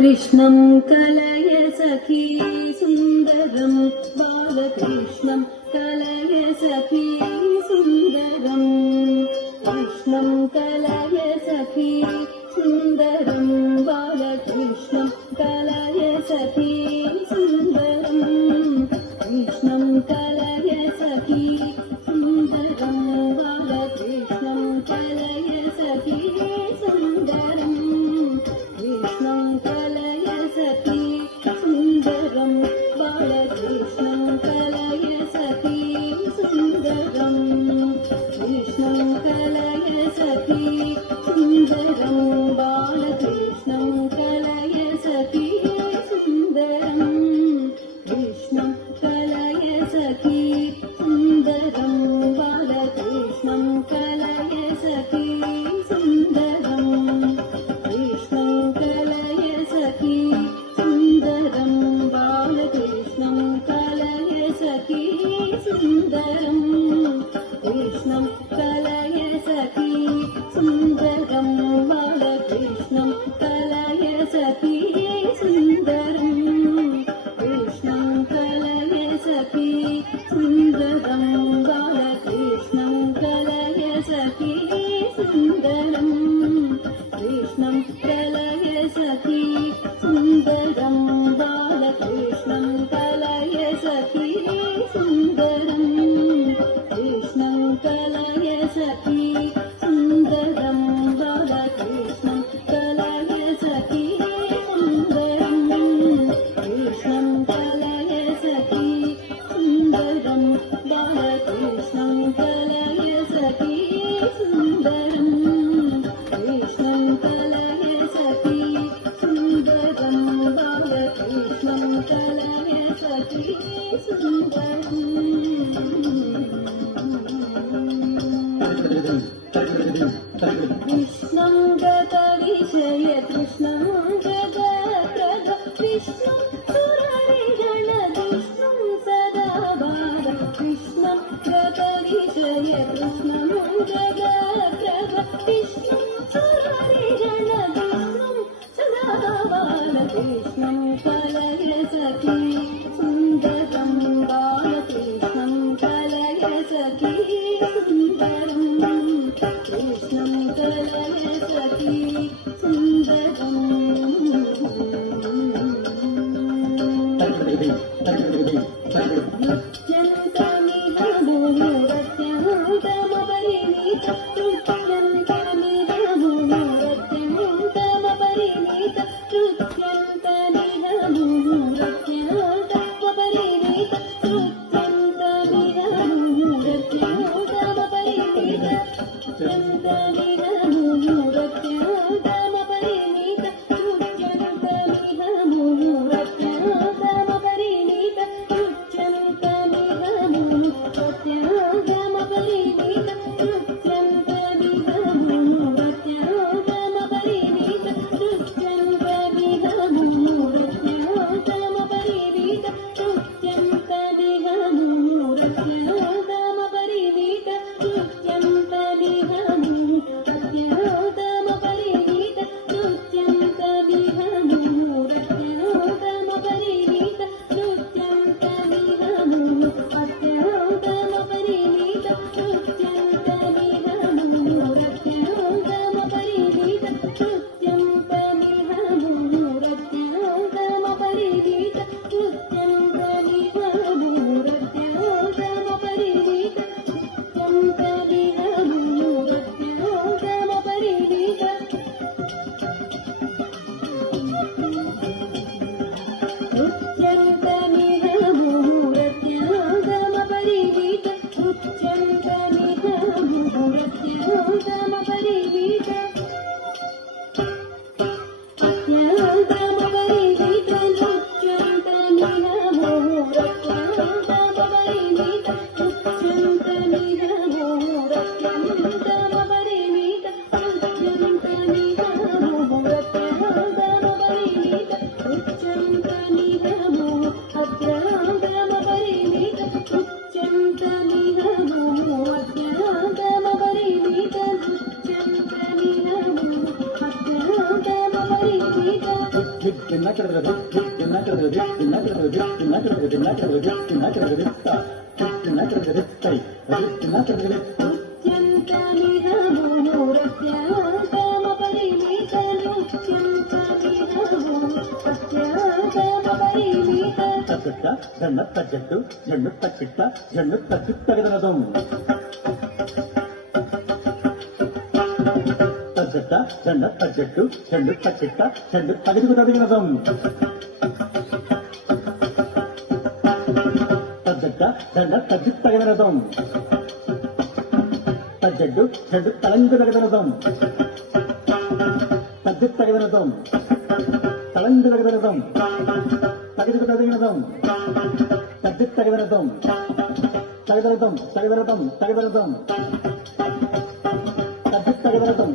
कृष्णं कलय सखी सुन्दरं बालकृष्णं कलय सखी सुन्दरं कृष्णं कलय सखी सुन्दरं बालकृष्णं कलय सखी सुन्दरं कृष्णं कलय सखी सुन्दरं बालकृष्णं कलय सखी सुन्दरं कृष्णं कलय सखी सुन्दरं बालकृष्णं कलय सखी सुन्दरं कृष्णं कलय सखी सुन्दरं बालकृष्णं कलय सखी सुन्दरं कृष्णं कलय सखी सुन्दरं बालकृष्णं कलय सखी सुन्दरं कृष्णं कलय सखी सुन्दरं बालकृष्णं कलय सखी सुन्दरं कृष्णं कलय सखी सुन्दरं बालकृष्णं कलय सखी सुन्दरं कृष्णं कलय सखी सुन्दरं बालकृष्णं कलय सखी सुन्दरं कृष्णं कलय सखी सुन्दरं बालकृष्णं कलय सखी सुन्दरं कृष्णं कलय सखी सुन्दरं बालकृष्णं कलय सखी सुन्दरं कृष्णं कलय सखी सुन्दरं बालकृष्णं कलय सखी सुन्दरं कृष्णं कलय सखी सुन्दरं बालकृष्णं कलय सखी सुन्दरं कृष्णं गतविषय कृष्णं जगप्रद कृष्णं सुररिगणकृष्णं सदा बाल कृष्णं गतविषय कृष्णं जगप्रद कृष्णं सुररिगणकृष्णं सदा बाल कृष्णं कलय सखी सुन्दरं बालकृष्णं कलय सखी सुन्दरं कृष्णं कलय सखी सुन्दरं नृत्यन्तमिह भूयोरत्यन्तमपरिणीत नृत्यन्तमिह भूयोरत्यन्तमपरिणीत नृत्यन्तमिह भूयोरत्यन्तमपरिणीत नृत्यन्तमिह भूयोरत्यन्तमपरिणीत नृत्यन्तमिह भूयोरत्यन्तमपरिणीत నృత్యంతమిహ ముహూర్త్యాగమపరిమిత నృత్యంతమిహ ముహూర్త్యాగమపరిమిత తగ్గట్ట జన్న తగ్గట్టు జన్ను తగ్గిట్ట జన్ను తగ్గి తగదనదం తగ్గట్ట జన్న తగ్గట్టు జన్ను తగ్గిట్ట జన్ను తగదుకు తగినదం తగ్గట్ట జన్న తగ్గి తగదనదం తగ్గట్టు జన్ను తలంగు తగదనదం తగ్గి తగదనదం తలంగు తగదనదం తగదుకు తగినదం తగ్గి తగదనదం తగదనదం తగదనదం తగదనదం తగ్గి తగదనదం